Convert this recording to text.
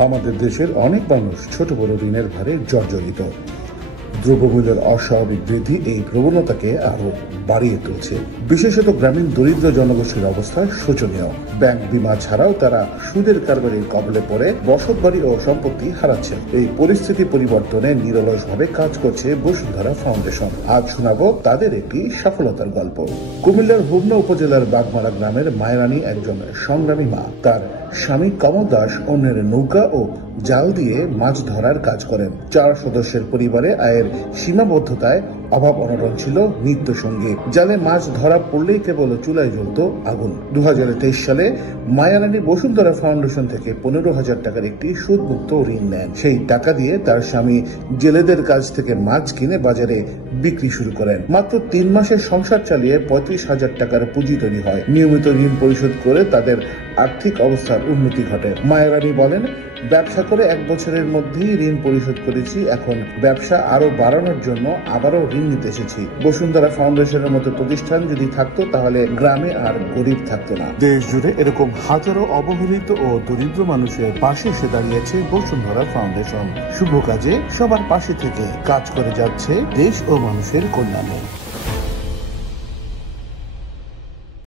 আমাদের দেশের অনেক মানুষ ছোট বড় ঋণের ভারে জর্জরিত। দ্রব্যমূল্যের অস্বাভাবিক বৃদ্ধি এই প্রবণতাকে আরো বাড়িয়ে তুলছে। বিশেষত গ্রামীণ দরিদ্র জনগোষ্ঠীর অবস্থা শোচনীয়। ব্যাংক বীমা ছাড়াও তারা সুদের কারবারির কবলে পড়ে বসতবাড়ি ও সম্পত্তি হারাচ্ছে। এই পরিস্থিতি পরিবর্তনে নিরলসভাবে কাজ করছে বসুন্ধরা ফাউন্ডেশন। আজ শোনাবো তাদের একটি সফলতার গল্প। কুমিল্লার হোমনা উপজেলার বাগমারা গ্রামের মায়ারানী একজন সংগ্রামী মা। তার স্বামী কমল দাস অন্যের নৌকা ও জাল দিয়ে মাছ ধরার কাজ করেন। 4 সদস্যের পরিবারে আয়ের সীমাবদ্ধতায় অভাব অনটন ছিল নিত্য সঙ্গী। জালে মাছ ধরা পড়লেই কেবল চুলায় জ্বলত আগুন। 2023 সালে মায়ারানী বসুন্ধরা ফাউন্ডেশন থেকে 15,000 টাকার একটি সুদমুক্ত ঋণ নেন। সেই টাকা দিয়ে তার স্বামী জেলেদের কাছ থেকে মাছ কিনে বাজারে বিক্রি শুরু করেন। মাত্র 3 মাসের সংসার চালিয়ে 35,000 টাকার পুঁজি তৈরি হয়। নিয়মিত ঋণ পরিশোধ করে তাদের আর্থিক অবস্থার উন্নতি ঘটে। মায়ারানী বলেন, ব্যবসা করে 1 বছরের মধ্যেই ঋণ পরিশোধ করেছি। এখন ব্যবসা আরো বাড়ানোর জন্য আবারও ঋণ নিতে এসেছি। বসুন্ধরা ফাউন্ডেশনের মতো প্রতিষ্ঠান যদি থাকতো তাহলে গ্রামে আর গরিব থাকতো না। দেশ জুড়ে এরকম হাজারো অবহেলিত ও দরিদ্র মানুষের পাশে এসে দাঁড়িয়েছে বসুন্ধরা ফাউন্ডেশন। শুভ কাজে সবার পাশে থেকে কাজ করে যাচ্ছে দেশ ও মানুষের কল্যাণে।